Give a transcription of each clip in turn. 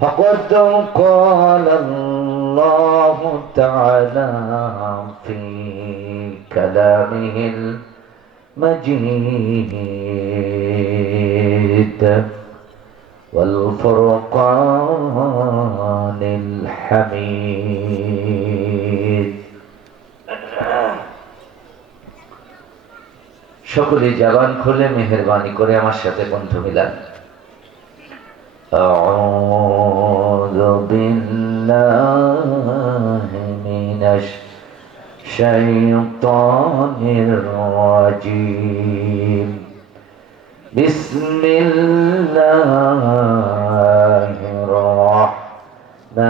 فقد قال الله تعالى في كلامه المجيد والفرقان الحميد সকলে জবান খুলে মেহেরবানি করে আমার সাথে কণ্ঠ মিলান। أعوذ بالله من الشيطان الرجيم. بسم الله الرحمن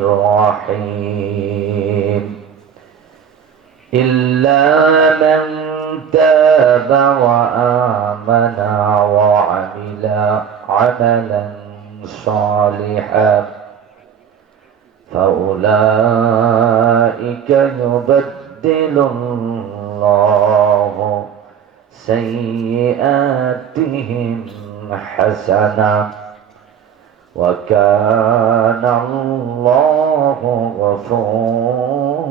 الرحيم. إلا من تاب وآمن وعمل عملا صالحا فأولئك يبدل الله سيئاتهم حسنا وكان الله غفورا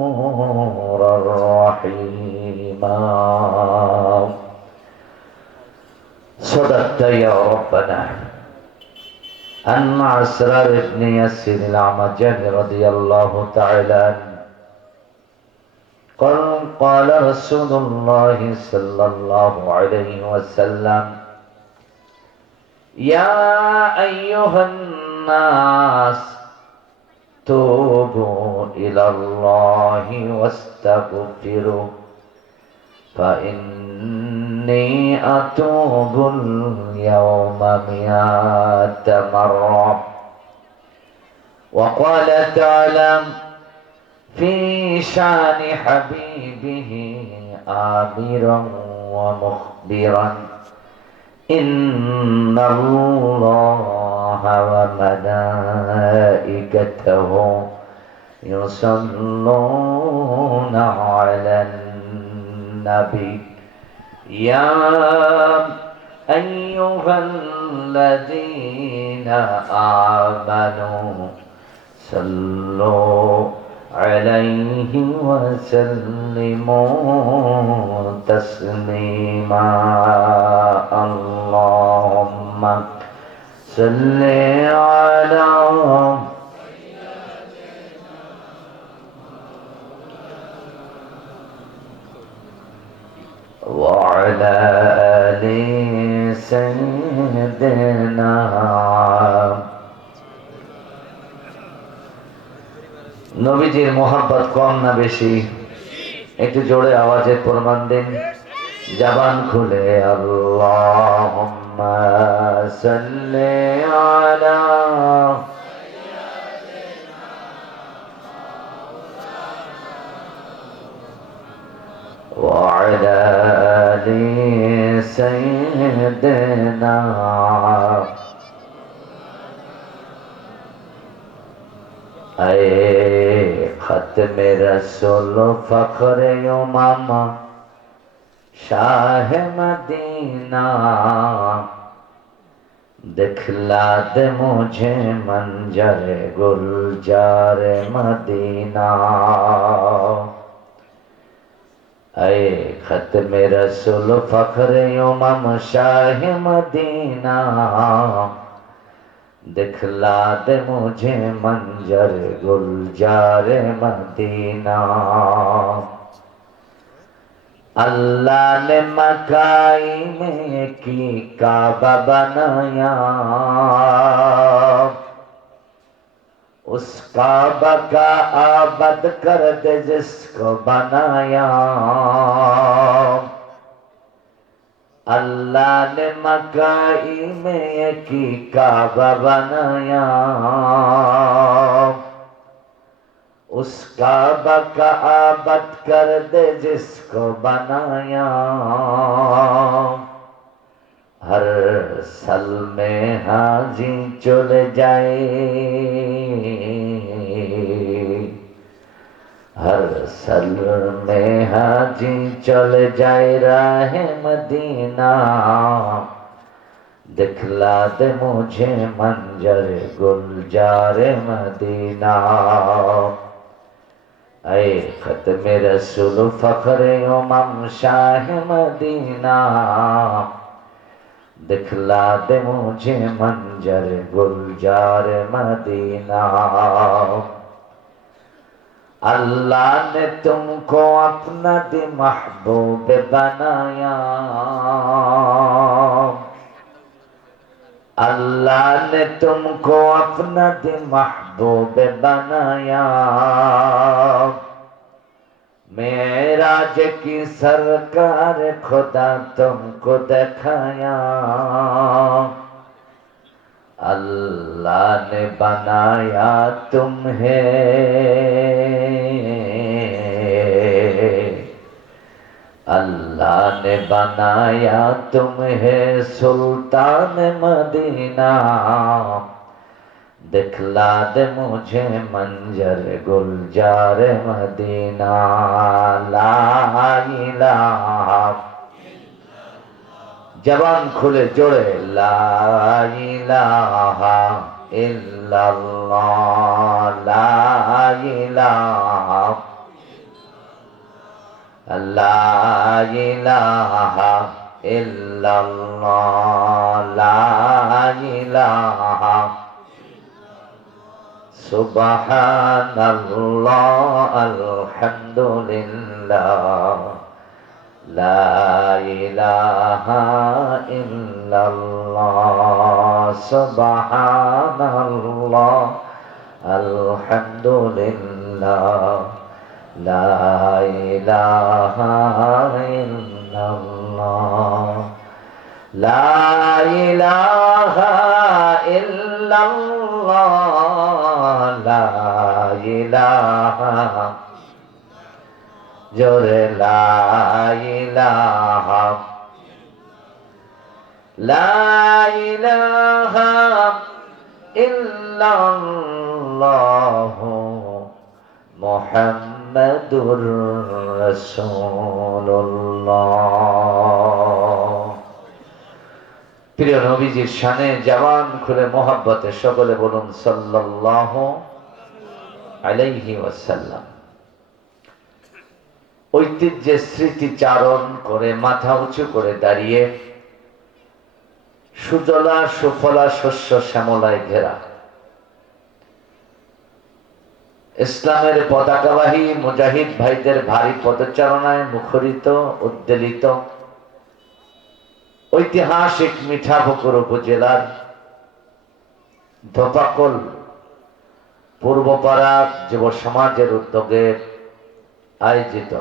رحيما. صدقت يا ربنا. عن معسر بن ياسر العمجاني رضي الله تعالى عنه قال رسول الله صلى الله عليه وسلم: يا أيها الناس توبوا إلى الله واستغفروا فإني أتوب اليوم 100 مرة. وقال تعالى في شان حبيبه آمرا ومخبرا: إن الله وملائكته يصلون على النبي يا أيها الذين آمنوا صلوا عليه وسلموا تسليما. اللهم صل على وعلى آل سيدنا. নবীজির মোহাব্বত কম না বেশি? একটু জোরে আওয়াজে প্রমাণ দিন, জবান খুলে। আল্লাহুম্মা সাল্লি আলা ওয়া আলা আলি সাইয়্যিদিনা। আয়ে खत्म रसूल फखरे उमामा शाह मदीना दिखला दे मुझे मंजर गुलजार मदीना। आए खत्म रसूल फखरे उमाम शाह मदीना दिखला दे मुझे मंजर गुलजार मदीना। अल्लाह ने मकाई में की काबा बनाया, उस काबा का आबद कर दे जिसको बनाया। अल्लाह ने मकाई में एक ही काबा बनाया, उस काबा का आबद कर दे जिसको बनाया। हर साल में हाजी चले जाए, हर साल में हाजी चले जाए राह मदीना दिखला दे मुझे मंजर गुलजार मदीना। ऐ खत्म रसूल फखरे उमम शाह मदीना, दिखला दे मुझे मंजर गुलजार मदीना। अल्लाह ने तुमको अपना दी महबूब बनाया, अल्लाह ने तुमको अपना दी महबूब बनाया। मेराज की सरकार खुदा तुमको दिखाया, अल्लाह ने बनाया तुम्हें, अल्लाह ने बनाया तुम्हें सुल्तान मदीना। दिखला दे मुझे मंजर गुलजार मदीना। ला इलाहा, जबान खुले जोड़े ला इलाहा इल्लल्लाह, ला इलाहा, ला इलाहा इल्लल्लाह, ला इलाहा, सुबहानल्लाह अल्हम्दुलिल्लाह, ला इलाहा इल्लल्लाह, सुबहानल्लाह अल्हम्दुलिल्लाह, ला इलाहा इल्लल्लाह, ला इलाहा इल्लल्लाह, ला इलाहा, जोरे ला इलाहा, ला इलाहा इल्लल्लाह मुहम्मदुर রাসূলুল্লাহ। প্রিয় নবীজির শানে জবান খুলে মোহাব্বতে সকলে বলুন সাল্লাল্লাহু আলাইহি ওয়াসাল্লাম। ঐতিহ্যের স্মৃতিচারণ করে মাথা উঁচু করে দাঁড়িয়ে সুজলা সুফলা শস্য শ্যামলায় ঘেরা ইসলামের পতাকাবাহী মুজাহিদ ভাইদের ভারী পদচারণায় মুখরিত উদ্বেলিত ঐতিহাসিক মিঠাপুকুর উপজেলার ধোপাকল পূর্বপাড়া যুব সমাজের উদ্যোগে আয়োজিত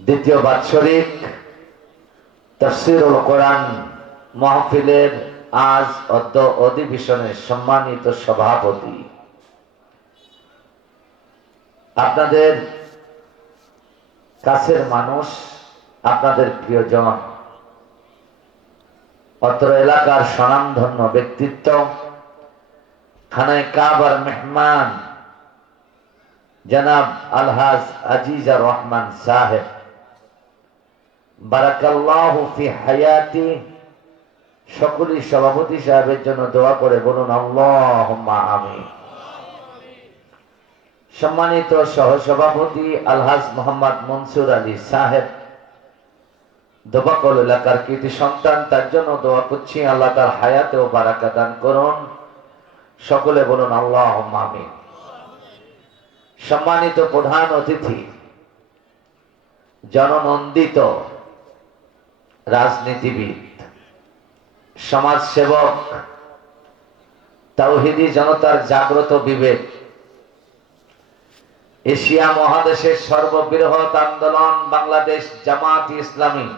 দ্বিতীয় বাৎসরিক তাফসীরুল কোরআন মাহফিলের আজ অধিবেশনের সম্মানিত সভাপতি, আপনাদের কাছের মানুষ, আপনাদের প্রিয়জন, অত্র এলাকার স্বনামধন্য ব্যক্তিত্ব, খানায় কাবার মেহমান জনাব আলহাজ আজিজুর রহমান সাহেব, বারাকাল্লাহু ফি হায়াতি, সকলেই সভাপতি সাহেবের জন্য দোয়া করে বলুন আল্লাহুম্মা আমিন। সম্মানিত সহসভাপতি আলহাজ মোহাম্মদ মনসুর আলী সাহেব, ধোপাকল এলাকার কৃতি সন্তান, তার জন্য দোয়া করছি আল্লাহ তার হায়াতেও বারাকা দান করুন, সকলে বলুন আল্লাহুম্মা আমিন। সম্মানিত প্রধান অতিথি, জননন্দিত রাজনীতিবিদ, সমাজসেবক, তাওহীদি জনতার জাগ্রত বিবেক, এশিয়া মহাদেশের সর্ববৃহৎ আন্দোলন বাংলাদেশ জামাত ইসলামী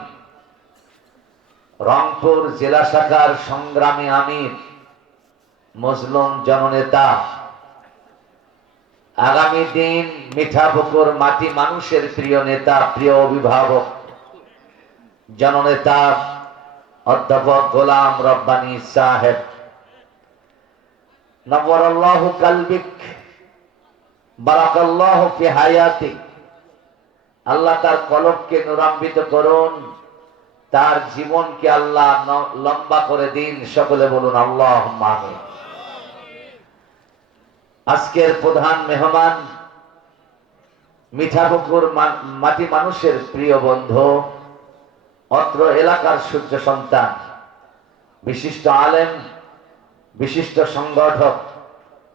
রংপুর জেলা শাখার সংগ্রামী আমির, মজলুম জননেতা, আগামী দিন মিঠাপুকুর মাটি মানুষের প্রিয় নেতা, প্রিয় অভিভাবক, জননেতা অধ্যাপক গোলাম রব্বানী সাহেব, নওয়ারাল্লাহু কালবিক, বারাকাল্লাহু ফি হায়াতিক, আল্লাহ তার কলবকে নূরান্বিত করুন, তার জীবনকে আল্লাহ লম্বা করে দিন। সকলে বলুন আল্লাহুম্মা আমিন। আজকের প্রধান মেহমান মিঠাপুকুর মাটি মানুষের প্রিয় বন্ধু, অত্র এলাকার সূর্য সন্তান, বিশিষ্ট আলেম, বিশিষ্ট সংগঠক,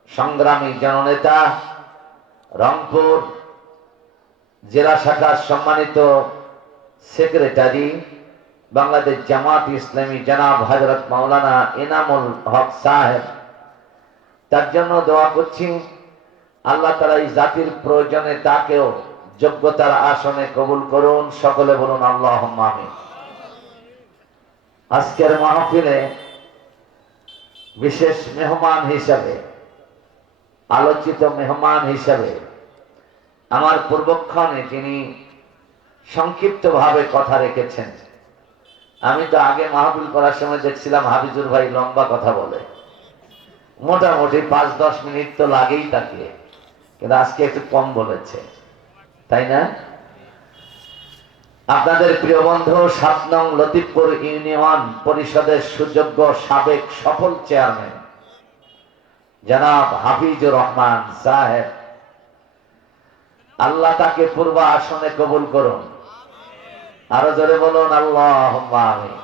সংগ্রামী জননেতা, রংপুর জেলা শাখার সম্মানিত সেক্রেটারি, বাংলাদেশ জামাত ইসলামী জনাব হযরত মাওলানা এনামুল হক সাহেব, তার জন্য দোয়া করছি আল্লাহ তাআলা এই জাতির প্রয়োজনে তাকেও যোগ্যতার আসনে কবুল করুন। সকলে বলুন আল্লাহুম্মা আমিন। আজকের মাহফিলে বিশেষ মেহমান হিসাবে, আলোচিত মেহমান হিসাবে আমার পূর্বক্ষণে তিনি সংক্ষিপ্তভাবে কথা রেখেছেন। আমি তো আগে মাহফিল করার সময় দেখছিলাম হাফিজুর ভাই লম্বা কথা বলে, মোটামুটি 5-10 মিনিট তো লাগেই তাকে, কিন্তু আজকে একটু কম বলেছে, তাই না? আপনাদের প্রিয় বন্ধু 7 নং লতিফপুর ইউনিয়ন পরিষদের সুযোগ্য সাবেক সফল চেয়ারম্যান জনাব হাফিজুর রহমান সাহেব, আল্লাহ তাকে পূর্ব আসনে কবুল করুন। আরো জোরে বলুন আল্লাহুম্মা আমিন।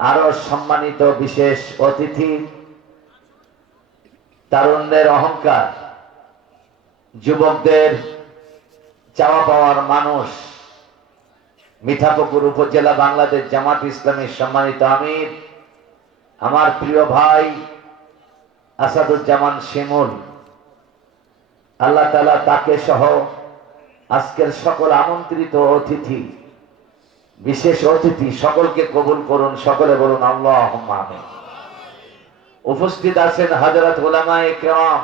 আরো সম্মানিত বিশেষ অতিথি, তারুণ্যের অহংকার, যুবকদের চাওয়া পাওয়ার মানুষ, মিঠাপুকুর উপজেলা বাংলাদেশ জামাত ইসলামীর সম্মানিত আমির, আমার প্রিয় ভাই আসাদুজ্জামান শিমুল, আল্লাহ তাআলা তাকে সহ আজকের সকল আমন্ত্রিত অতিথি, বিশেষ অতিথি সকলকে কবুল করুন। সকলে বলুন আল্লাহুম্মা আমিন। উপস্থিত আছেন হযরত উলামায়ে কেরাম,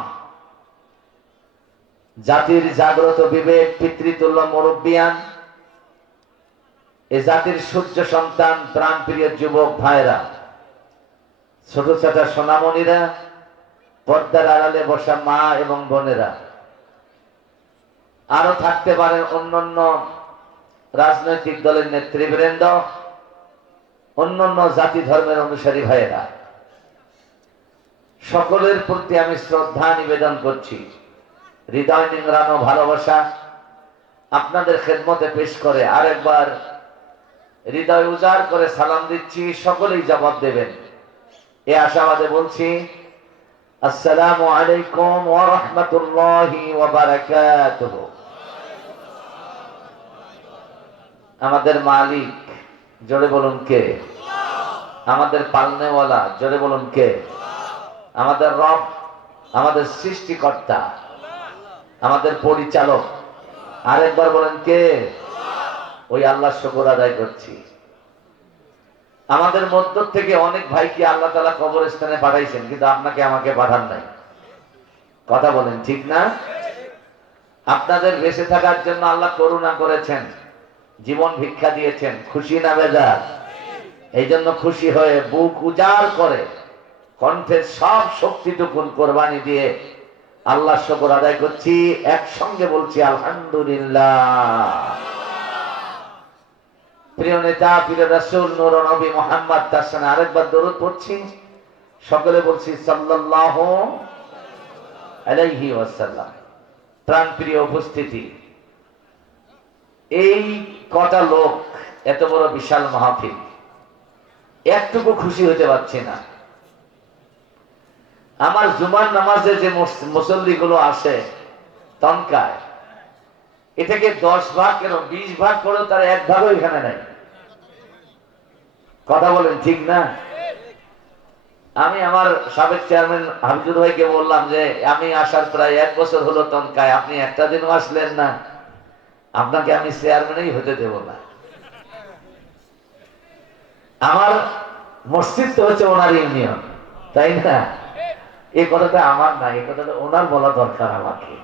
জাতির জাগ্রত বিবেক, পিতৃতুল্য মুরব্বিয়ান, এ জাতির সূর্য সন্তান, প্রাণপ্রিয় যুবক ভাইরা, ছোট ছোট সোনামণিরা, পর্দার আড়ালে বসা মা এবং বোনেরা, আরো থাকতে পারেন অন্যান্য রাজনৈতিক দলের নেতৃবৃন্দ, অন্যান্য জাতি ধর্মের অনুসারী ভাইয়েরা, সকলের প্রতি আমি শ্রদ্ধা নিবেদন করছি, হৃদয় নিংড়ানো ভালোবাসা আপনাদের খেদমতে পেশ করে আরেকবার হৃদয় উজাড় করে সালাম দিচ্ছি। সকলেই জবাব দেবেন এ আশাবাদে বলছি, আসসালামু আলাইকুম ওয়া রাহমাতুল্লাহি ওয়া বারাকাতুহু। আমাদের মালিক, জোরে বলুন কে? আমাদের পালনেওয়ালা, জোরে বলুন কে? আমাদের রব, আমাদের সৃষ্টিকর্তা, আমাদের পরিচালক, আরেকবার বলেন কে? ওই আল্লাহর শুকর আদায় করছি। আমাদের মধ্য থেকে অনেক ভাইকে আল্লাহ তাআলা কবরস্থানে পাঠাইছেন, কিন্তু আপনাকে আমাকে পাঠান নাই। কথা বলেন ঠিক না? আপনাদের বেঁচে থাকার জন্য আল্লাহ করুণা করেছেন, জীবন ভিক্ষা দিয়েছেন। খুশি না বেজার? এই জন্য খুশি হয়ে বুক উজাড় করে কণ্ঠের সব শক্তিটুকুন কোরবানি দিয়ে আল্লাহ শুকর আদায় করছি। একসঙ্গে বলছি আলহামদুলিল্লাহ। প্রিয় নেতা, প্রিয় রাসূল নূর নবী মুহাম্মদ, তার সামনে আরেকবার দরুদ পড়ছি। সকলে বলছি সাল্লাল্লাহু আলাইহি ওয়াসাল্লাম। প্রাণপ্রিয় উপস্থিতি, এই কটা লোক, এত বড় বিশাল মাহফিল, একটুকু খুশি হতে পারছি না। আমার জুমার নামাজে যে মুসল্লি গুলো আসে তনকায়, এ থেকে 10 ভাগ কেন 20 ভাগ করেও তার 1 ভাগও এখানে নাই। কথা বলেন ঠিক না? আমি আমার সাবেক চেয়ারম্যান হাফিজুর ভাইকে বললাম যে আমি আসার প্রায় 1 বছর হলো তনকায়, আপনি একটা দিনও আসলেন না, আপনাকে আমি চেয়ারম্যানই হতে দেব না। আমার মসজিদ তো হচ্ছে ওনার ইউনিয়ন, তাই না? এই কথাটা আমার না, এই কথাটা ওনার বলা দরকার আমাকে,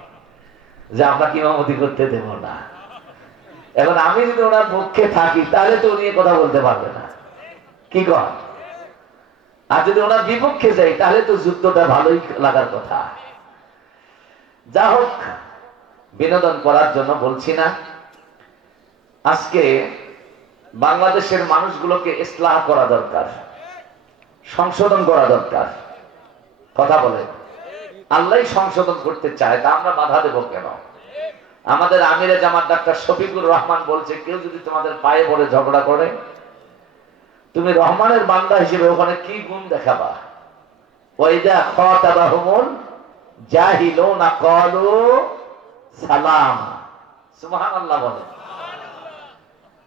যে আপনাকে ইমামতি করতে দেব না। এখন আমি যদি ওনার পক্ষে থাকি তাহলে তো উনি কথা বলতে পারবে না, কি কর? আর যদি ওনার বিপক্ষে যাই তাহলে তো যুদ্ধটা ভালোই লাগার কথা। যা হোক, বিনোদন করার জন্য বলছি না। আজকে বাংলাদেশের মানুষগুলোকে ইসলাহ করা দরকার, সংশোধন করা দরকার। কথা বলে আল্লাহ সংশোধন করতে চায়, তা আমরা বাধা দেব কেন? আমাদের আমিরে জামাত ডাক্তার শফিকুর রহমান বলছে, কেউ যদি তোমাদের পায়ে পড়ে ঝগড়া করে, তুমি রহমানের বান্দা হিসেবে ওখানে কি গুণ দেখাবা? ওয়াইদা খাতাবাহুমুল জাহিলুনা ক্বালু সালাম। সুবহানাল্লাহ বলেন।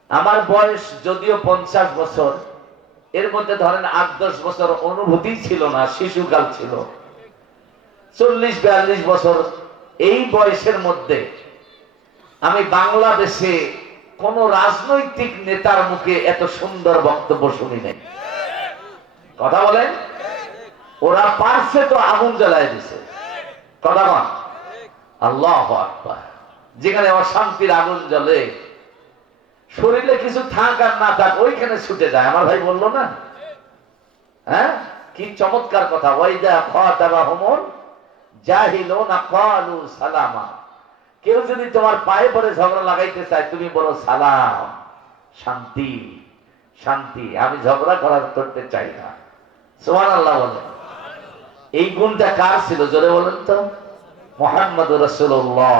আমার বয়স যদিও 50 বছর, এর মধ্যে ধরেন 8-10 বছর অনুভূতি ছিল না, শিশুকাল ছিল। 40-42 বছর এই বয়সের মধ্যে আমি বাংলাদেশে কোন রাজনৈতিক নেতার মুখে এত সুন্দর বক্তব্য শুনি নাই। কথা বলেন, ওরা পারছে তো আগুন জ্বালায় দিছে। কথা বল, আল্লাহু আকবার। যেখানে অশান্তির আগুন জ্বলে, শরীরে কিছু থাক আর না থাক ওইখানে ছুটে যায়। আমার ভাই বললো না, হ্যাঁ, কি চমৎকার কথা। ওয়াইদা খাতাবাহুমুল জাহিলুনা ক্বালু সালামা। কেউ যদি তোমার পায়ে পড়ে ঝগড়া লাগাইতে চায়, তুমি বলো সালাম, শান্তি শান্তি, আমি ঝগড়া করতে চাই না। সুবহানাল্লাহ বলেন। এই গুণটা কার ছিল জোরে বলেন তো? মুহাম্মদুর রাসূলুল্লাহ।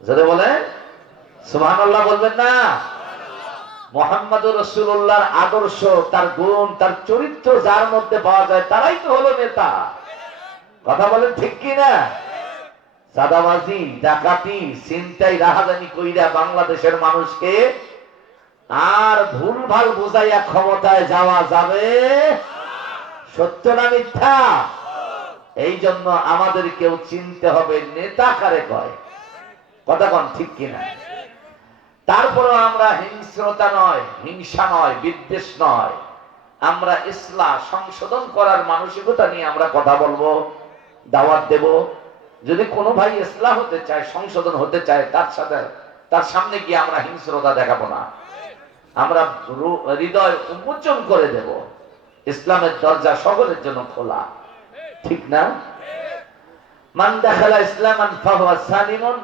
জোরে বলেন, সুবহানাল্লাহ বলবেন না? মুহাম্মদুর রাসূলুল্লাহর আদর্শ, তার গুণ, তার চরিত্র যার মধ্যে পাওয়া যায়, তারাই তো হলো নেতা। কথা বলেন ঠিক কি না? চাঁদাবাজি, ডাকাতি, ছিনতাই, রাহাজানি কইরা বাংলাদেশের মানুষকে আর ভুলভাল বুঝাইয়া ক্ষমতায় যাওয়া যাবে? সত্য না মিথ্যা? এই জন্য আমাদেরকেও চিনতে হবে নেতা কারে কয়। কথা কোন ঠিক কিনা? তারপরেও আমরা হিংস্রতা নয়, হিংসা নয়, বিদ্বেষ নয়, আমরা ইসলাহ সংশোধন করার মানসিকতা নিয়ে আমরা কথা বলবো, দাওয়াত দেব। যদি কোনো ভাই ইসলাহ হতে চায়, সংশোধন হতে চায়, তার সামনে গিয়ে আমরা হিংস্রতা দেখাবো না, আমরা হৃদয় উন্মোচন করে দেব। ইসলামের দরজা সকলের জন্য খোলা, ঠিক না? মান দাখালা ইসলামান ফাহুয়া সালিমুন।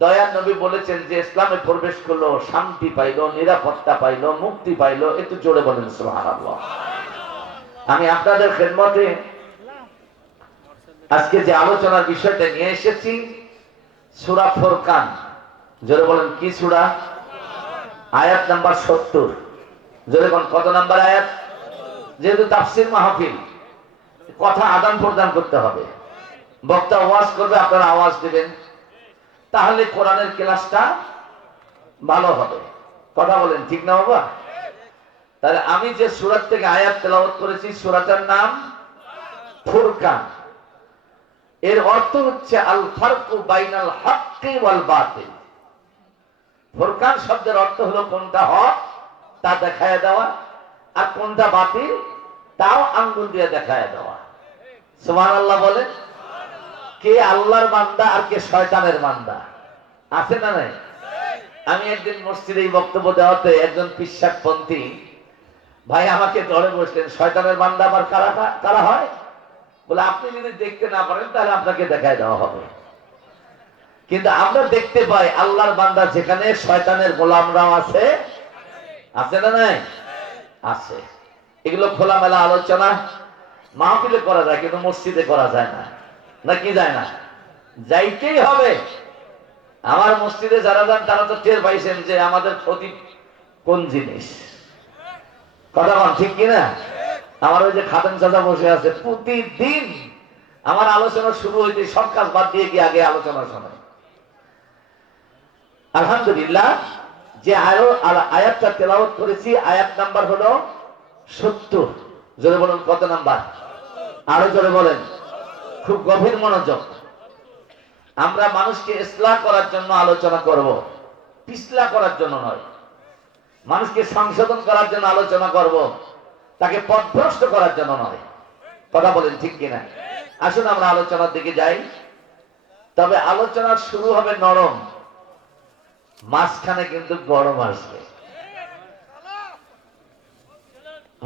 দয়ার নবী বলেছেন, যে ইসলামে প্রবেশ করলো শান্তি পাইলো, নিরাপত্তা পাইলো, মুক্তি পাইলো। একটু জোরে বলেন সুবহানাল্লাহ। আমি আপনাদের খেদমতে আজকে যে আলোচনার বিষয়টা নিয়ে এসেছি, সূরা ফুরকান। জোরে বলেন, কি সূরা? আয়াত নাম্বার 70। জোরে বলেন, কত নাম্বার আয়াত? যেহেতু তাফসীর মাহফিল, কথা আদান প্রদান করতে হবে। বক্তা ওয়াজ করবে, আপনারা আওয়াজ দিবেন, তাহলে কোরআনের ক্লাসটা ভালো হবে। কথা বলেন ঠিক না বাবা? তাহলে আমি যে সূরা থেকে আয়াত তেলাওয়াত করেছি, সূরাটার নাম ফুরকান। এর অর্থ হচ্ছে আল ফারকু বাইনাল হক্কি ওয়াল বাতিল। ফুরকান শব্দের অর্থ হলো কোনটা হক তা দেখায় দেওয়া, আর কোনটা বাতিল তাও আঙ্গুল দিয়ে দেখায় দেওয়া। সুবহানাল্লাহ বলে। কে আল্লাহর বান্দা আর কে শয়তানের বান্দা? আছে না নাই? আমি একদিন মসজিদে বক্তব্য দেওয়াতে একজন পিশাচপন্থী ভাই আমাকে ধরে বসলেন, শয়তানের বান্দা আবার কারা কারা হয়? বলে, আপনি যদি দেখতে না পারেন তাহলে আপনাকে দেখায় দেওয়া হবে। কিন্তু আমরা দেখতে পাই আল্লাহর বান্দা যেখানে, শয়তানের গোলামরাও আছে। আছে না নাই? আছে। এগুলো খোলামেলা আলোচনা মাহফিলে করা যায়, কিন্তু মসজিদে করা যায় না। নাকি যায় না? যাইতেই হবে। আমার মসজিদে যারা যান তারা তো টের পাইছেন যে আমাদের ক্ষতি কোন জিনিস। কথা বল ঠিক কিনা? আমার ওই যে খাদেম চাচা বসে আছে, প্রতিদিন আমার আলোচনা শুরু হইতে সব কাজ বাদ দিয়ে গিয়ে আগে আলোচনা শোনে। আলহামদুলিল্লাহ, যে আয়াতটা তেলাওয়াত করেছি, আয়াত নাম্বার হলো 70। জোরে বলুন, কত নাম্বার? আরো জোরে বলেন, খুব গভীর মনোযোগ। আমরা মানুষকে ইসলাহ করার জন্য আলোচনা করব, পিছলা করার জন্য নয়। মানুষকে সংশোধন করার জন্য আলোচনা করব, তাকে পথভ্রষ্ট করার জন্য নয়। কথা বলেন ঠিক কিনা? আসুন আমরা আলোচনার দিকে যাই। তবে আলোচনা শুরু হবে নরম, মাঝখানে কিন্তু গরম আসবে।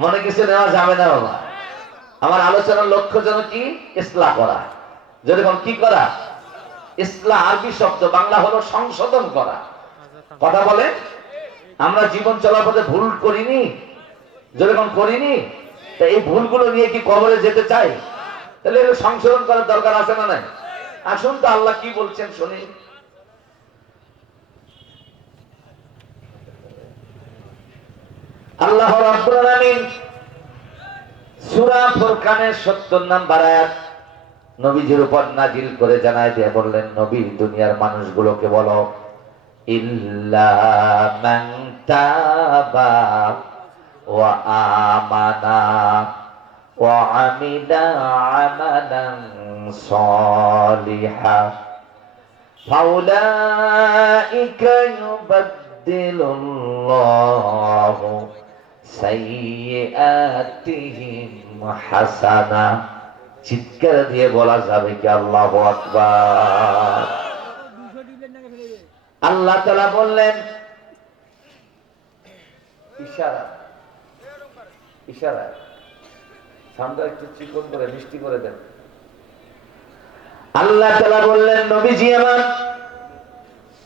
মনে কিছু নেওয়া যাবে না বাবা। আমার আলোচনার লক্ষ্য যেন কি? ইসলাহ করা। যেরকম কি করা? ইসলাহ আরবি শব্দ, বাংলা হলো সংশোধন করা। কথা বলে, আমরা জীবন চলার পথে ভুল করিনি, যেরকম করিনি, তা এই ভুলগুলো নিয়ে কি কবরে যেতে চাই? তাহলে এগুলো সংশোধন করার দরকার আছে না নাই? আসুন তো আল্লাহ কি বলছেন শুনি। আল্লাহ রাব্বুল আলামিন সূরা ফুরকানের ৭০ নম্বর আয়াত নবীজির উপর নাজিল করে জানায় দিয়ে বললেন, নবী দুনিয়ার মানুষগুলোকে বলো, ইল্লা মান তাবা ওয়া আমানা ওয়া আমিলা আমালান সালিহা ফাউলাইকা ইউবাদদিলুল্লাহু সাইয়্যাতিহিম হাসানা। চিৎকার দিয়ে বলা যাবে কি আল্লাহু আকবার? আল্লাহ তাআলা বললেন, ইশারা ইশারা সামনে একটু চিকন করে মিষ্টি করে দেন। আল্লাহ তাআলা বললেন, নবীজি আমার,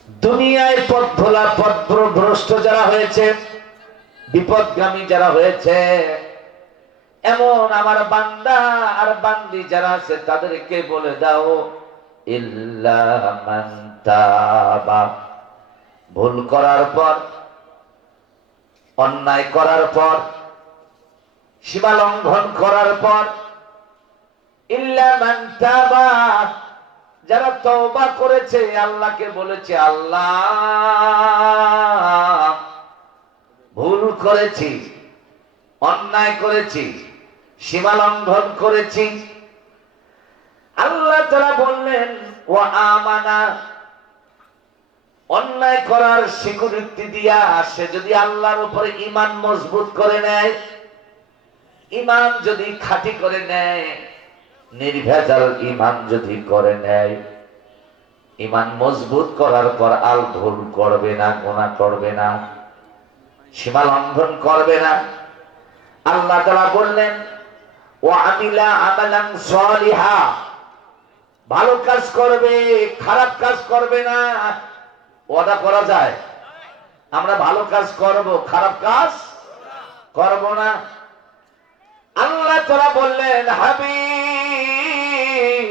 দুনিয়ায় পথভোলা পথভ্রষ্ট যারা হয়েছে, বিপদগামী যারা হয়েছে, এমন আমার বান্দা আর বান্দি যারা আছে তাদেরকে বলে দাও, ইল্লা মান তাবা, ভুল করার পর, অন্যায় করার পর, সীমা লঙ্ঘন করার পর, ইল্লা মান তাবা, যারা তওবা করেছে, আল্লাহকে বলেছে, আল্লাহ ভুল করেছি, অন্যায় করেছি, সীমা লঙ্ঘন করেছি। আল্লাহ তাআলা বললেন, ওয়া আমানা, অন্যায় করার স্বীকৃতি দিয়া সে যদি আল্লাহর উপরে ঈমান মজবুত করে নেয়, ঈমান যদি খাঁটি করে নেয়, নির্ভেজাল ঈমান যদি করে নেয়, ঈমান মজবুত করার পর আর ভুল করবে না, গুনাহ করবে না, সীমা লঙ্ঘন করবে না। আল্লাহ তাআলা বললেন, ওয়া আমিলা আমালান সালিহা, ভালো কাজ করবে, খারাপ কাজ করবে না। ওয়াদা করা যায় আমরা ভালো কাজ করব, খারাপ কাজ করব না। আল্লাহ তাআলা বললেন, হাবিব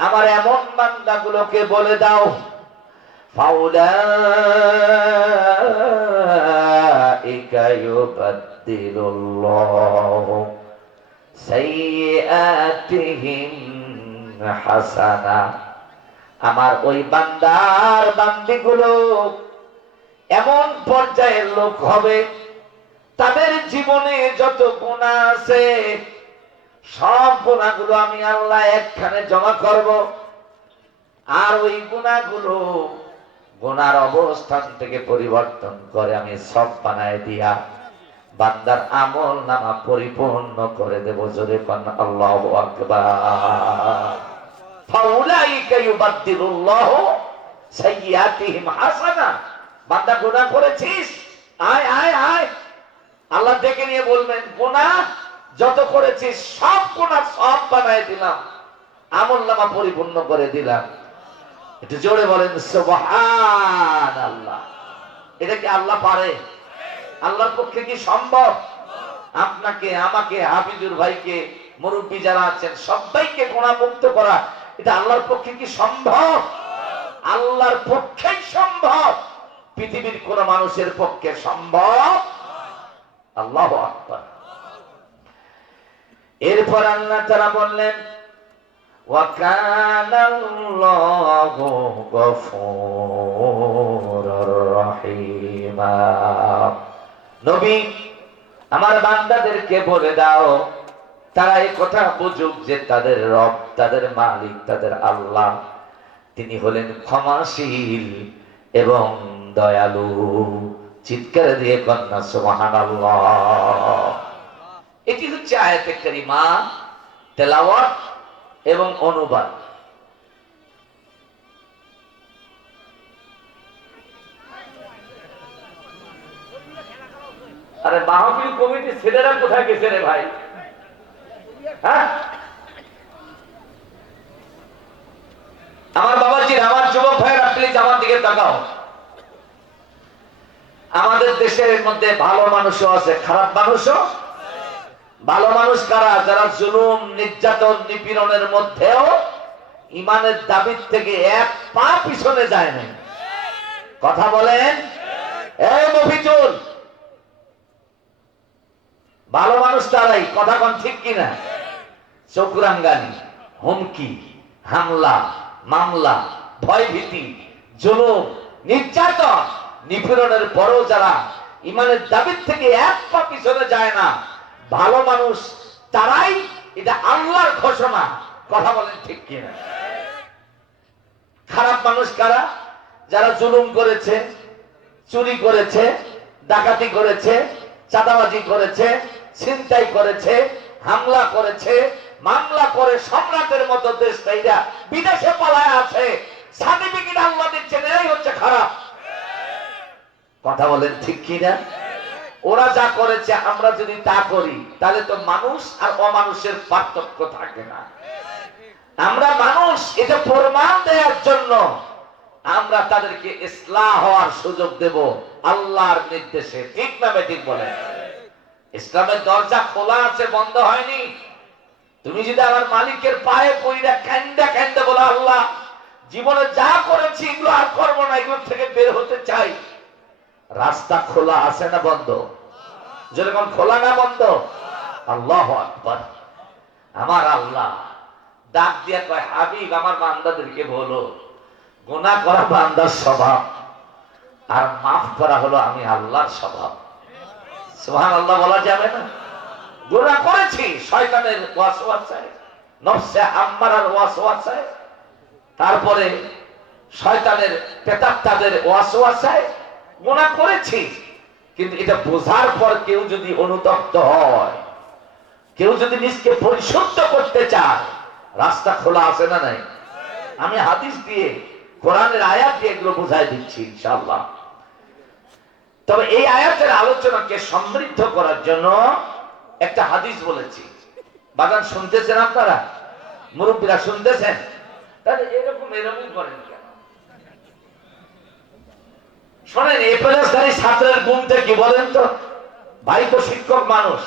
আমার এমন বান্দাগুলোকে বলে দাও, ফাউলাইকা ইউবাদদিলুল্লাহু সাইয়্যাতিহিম হাসানা, আমার ওই বান্দার বান্দিগুলো এমন পর্যায়ের লোক হবে, তাদের জীবনে যত গুনাহ আছে সব গুনাহগুলো আমি আল্লাহ একখানে জমা করব, আর ওই গুনাহগুলো গুনার অবস্থান থেকে পরিবর্তন করে আমি সব বানায় দিয়া বান্দার আমল নামা পরিপূর্ণ করে দেব। জোরে কোন আল্লাহু আকবার। ফাউলাইকা ইউবাদদিলুল্লাহু সাইয়্যাতিহিম হাসানা, বান্দা গুনাহ করেছিস, আয় আয় আয়, আল্লাহ ডেকে নিয়ে বলবেন, গুনাহ যত করেছিস সব গুনাহ সব বানায় দিলাম, আমল নামা পরিপূর্ণ করে দিলাম। একটু জোরে বলেন সুবহানাল্লাহ। এটা কি আল্লাহ পারে? আল্লাহর পক্ষে কি সম্ভব? আপনাকে, আমাকে, হাফিজুর ভাইকে, মুরব্বী যারা আছেন সবাইকে গুনাহ মুক্ত করা, এটা আল্লাহর পক্ষে কি সম্ভব? আল্লাহর পক্ষেই সম্ভব, পৃথিবীর কোন মানুষের পক্ষে সম্ভব? আল্লাহু আকবার। এরপর আল্লাহ তাআলা বললেন, ওয়া কানাল্লাহু গফুরুর রহিমা, নবী আমার বান্দাদেরকে বলে দাও, তারা এই কথা বুঝুক যে তাদের রব, তাদের মালিক, তাদের আল্লাহ, তিনি হলেন ক্ষমাশীল এবং দয়ালু। চিৎকার দিয়ে কন্যা সুবহানাল্লাহ। এটি হচ্ছে আয়াতে কারিমা, তেলাওয়াত এবং অনুবাদ। আরে মাহফিল কমিটির ছেলেরা কোথায় গেছে রে ভাই? হ্যাঁ, আমার বাবাজি, আমার যুবক ভাইয়েরা প্লিজ আমার দিকে তাকাও। আমাদের দেশের মধ্যে ভালো মানুষও আছে, খারাপ মানুষও। ভালো মানুষ কারা? যারা জুলুম, নির্যাতন, নিপীড়নের মধ্যেও ইমানের দাবির থেকে এক পা পিছনে যায় না। কথা বলেন এই মফিজুল, ভালো মানুষ তারাই। কথা কোন ঠিক কিনা? চকুরাঙ্গানি, হুমকি, হামলা, মামলা, ভয়ভীতি, জুলুম, নির্যাতন, নিপীড়নের পরও যারা ইমানের দাবির থেকে এক পা পিছনে যায় না, ভালো মানুষ তারাই। এটা আল্লাহর ঘোষণা। কথা বলেন ঠিক কিনা? খারাপ মানুষ কারা? যারা জুলুম করেছে, চুরি করেছে, ডাকাতি করেছে, চাঁদাবাজি করেছে, ছিনতাই করেছে, হামলা করেছে, মামলা করে সম্রাটের মতো দেশটা এরা বিদেশে পালায় আছে, সার্টিফিকেট আল্লাহ দিচ্ছেন, এরাই হচ্ছে খারাপ। কথা বলেন ঠিক কিনা? ওরা যা করেছে আমরা যদি তা করি তাহলে তো মানুষ আর অমানুষের পার্থক্য থাকে না। আমরা মানুষ, এটা প্রমাণ দেওয়ার জন্য আমরা তাদেরকে ইসলাহ হওয়ার সুযোগ দেব আল্লাহর নির্দেশে। ঠিক না বেঠিক বলেন? ইসলামের দরজা খোলা আছে, বন্ধ হয়নি। তুমি যদি আমার মালিকের পায়ে পড়িয়া কান্দা কান্দা বলো, আল্লাহ জীবনে যা করেছি এগুলো আর করবো না, এগুলো থেকে বের হতে চাই, রাস্তা খোলা আছে না বন্ধ? যেরকম খোলা না বন্ধ? আল্লাহু আকবার। আমার আল্লাহ ডাক দিয়া কয়, হাবিব আমার বান্দাদেরকে বলো, গুনাহ করা বান্দার স্বভাব, আর মাফ করা হলো আমি আল্লাহর স্বভাব। সুবহানাল্লাহ বলা যাবে না? গুনাহ করেছি, শয়তানের ওয়াসওয়াসায়, নফসে আম্মারার ওয়াসওয়াসায়, তারপরে শয়তানের প্রেতাত্মাদের ওয়াসওয়াসায় গুনাহ করেছি। কিন্তু এটা বোঝার পর কেউ যদি অনুতপ্ত হয়, কেউ যদি নিজকে পরিশুদ্ধ করতে চায়, রাস্তা খোলা আছে না নাই? আমি হাদিস দিয়ে, কোরআনের আয়াত দিয়ে এগুলো বুঝাই দিচ্ছি ইনশাআল্লাহ। তবে এই আয়াতের আলোচনাকে সমৃদ্ধ করার জন্য একটা হাদিস বলেছি। বাগান শুনতেছেন আপনারা? মুরব্বীরা শুনতেছেন? তাহলে এরকম করেন কেন? শোনেন, এ প্লাসধারী ছাত্রের গুণটা কি বলেন তো? ভাই তো শিক্ষক মানুষ,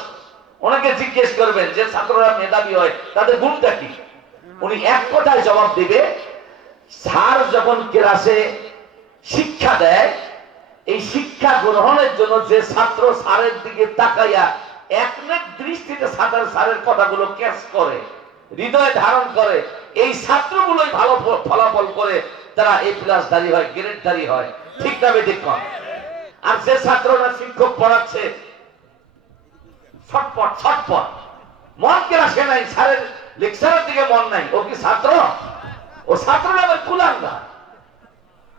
ওনাকে জিজ্ঞেস করবেন যে ছাত্ররা মেধাবী হয় তাদের গুণটা কি? উনি এক কথায় জবাব দিবে, স্যার যখন ক্লাসে শিক্ষা দেয়, এই শিক্ষা গ্রহণের জন্য যে ছাত্র স্যারের দিকে তাকাইয়া একনেক দৃষ্টিতে স্যারের কথাগুলো ক্যাচ করে, হৃদয়ে ধারণ করে, এই ছাত্রগুলোই ভালো ফলাফল করে, তারা এই প্লাসধারী হয়, গ্রেডধারী হয়। ঠিক না বেঠিক? আর যে ছাত্ররা শিক্ষক পড়াচ্ছে ছটপট ছটপট, মন ক্লাসে নাই, স্যারের লেকচারের দিকে মন নাই, ও কি ছাত্র? ও ছাত্র নামের কুলাঙ্গা।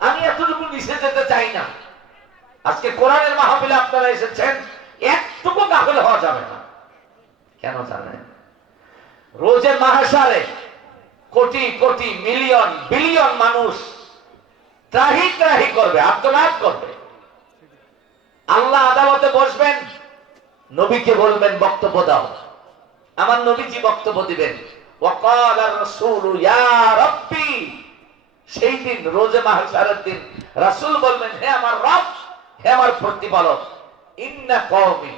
আমি এতটুকু নিচে যেতে চাই না। আজকে কোরআনের মাহফিলে আপনারা এসেছেন, একটুকু গাফেল হওয়া যাবে না। কেন জানেন? রোজে মাহশারে কোটি কোটি, মিলিয়ন বিলিয়ন মানুষ ত্রাহি ত্রাহি করবে, আত্মনাদ করবে। আল্লাহ আদালতে বসবেন, নবীকে বলবেন বক্তব্য দাও। আমার নবীজি বক্তব্য দিবেন, ওয়াকাল রাসূলু ইয়া রাব্বি। সেই দিন রোজে মাহশারের দিন রাসূল বলবেন, হে আমার রব, হে আমার প্রতিপালক, ইন্না কওমি,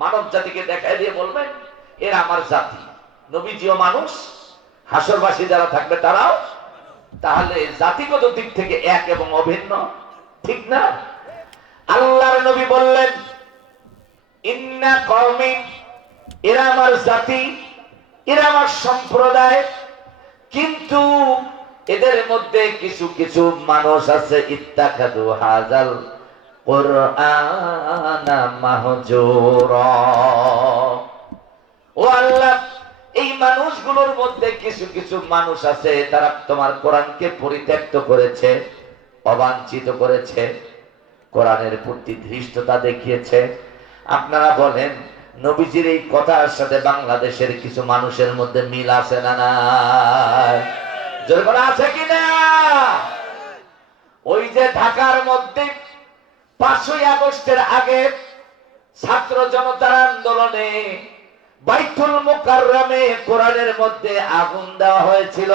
মানব জাতিকে দেখায় দিয়ে বলবেন এরা আমার জাতি। নবীজিও মানুষ, হাসরবাসী যারা থাকবে তারাও। তাহলে জাতিগত দিক থেকে এক এবং অভিন্ন, ঠিক না? আল্লাহর নবী বললেন, ইন্না কওমি, এরা আমার জাতি, এরা আমার সম্প্রদায়, কিন্তু এদের মধ্যে কিছু কিছু মানুষ আছে, ইত্তাখাযু হাযাল কুরআনা মাহজুরা। ও আল্লাহ, এই মানুষগুলোর মধ্যে কিছু কিছু মানুষ আছে, তারা তোমার কোরআনকে পরিত্যক্ত করেছে, অবাঞ্ছিত করেছে, কোরআনের প্রতি ধৃষ্টতা দেখিয়েছে। আপনারা বলেন, নবীজির এই কথার সাথে বাংলাদেশের কিছু মানুষের মধ্যে মিল আছে না নাই? যেরকম আছে কিনা? ওই যে ঢাকার মধ্যে 5ই আগস্টের আগে ছাত্র জনতার আন্দোলনে বাইতুল মুকাররমে কোরআনের মধ্যে আগুন দেওয়া হয়েছিল।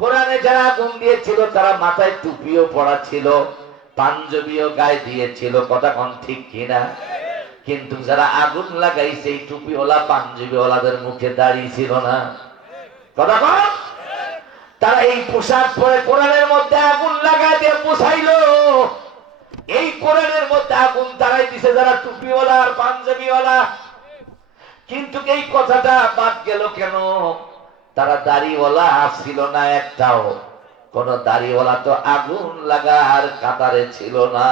কোরআনে যারা আগুন দিয়েছিল তারা মাথায় টুপিও পরা ছিল, পাঞ্জাবিও গায়ে দিয়েছিল, কথা কোন ঠিক কিনা? কিন্তু যারা আগুন লাগাইছে এই টুপিওয়ালা পাঞ্জাবিওয়ালাদের মুখে দাঁড়িয়ে ছিল না, কথা কোন? তারা এই পোশাক পরে কোরআনের মধ্যে আগুন লাগাই দিয়ে পোষাইলো। এই কোরআনের মধ্যে আগুন তারাই দিছে যারা টুপিওয়ালা আর পাঞ্জাবিওয়ালা। কিন্তু এই কথাটা বাদ গেল কেন? তারা দাড়িওয়ালা ছিল না একটাও, কোন দাড়িওয়ালা তো আগুন লাগার কাতারে ছিল না,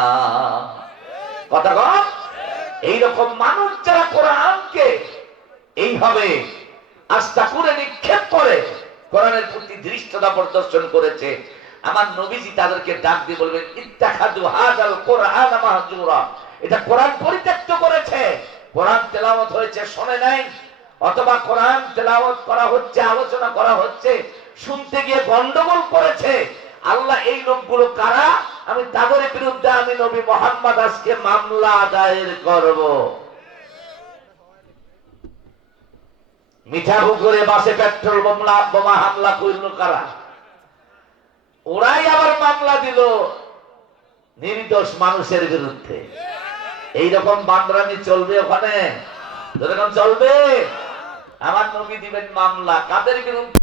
কথা কন? এইরকম মানুষ যারা কোরআনকে এইভাবে আস্থা করে নিক্ষেপ করে কোরআনের প্রতি দৃষ্টতা প্রদর্শন করেছে, আমার নবীজি তাদেরকে ডাক দিয়ে বলবেন ইত্তাখাযু হাযাল কুরআন মাহজুরা, এটা কোরআন পরিত্যক্ত করেছে। কোরআন তেলাওয়াত হয়েছে শোনে নাই, অথবা কোরআন তেলাওয়াত করা হচ্ছে, আলোচনা করা হচ্ছে, শুনতে গিয়ে গন্ডগোল করেছে। আল্লাহ এই লোকগুলো কারা? আমি তাদের বিরুদ্ধে আমি নবী মুহাম্মদ আজকে মামলা দায়ের করব। মিঠাপুকুরে বাসে পেট্রোল বোমা হামলা করল কারা? ওরাই আবার মামলা দিল নির্দোষ মানুষের বিরুদ্ধে। এইরকম বান্দরামি চলবে ওখানে? যেরকম চলবে। আমার নবী দিবেন মামলা কাদের বিরুদ্ধে?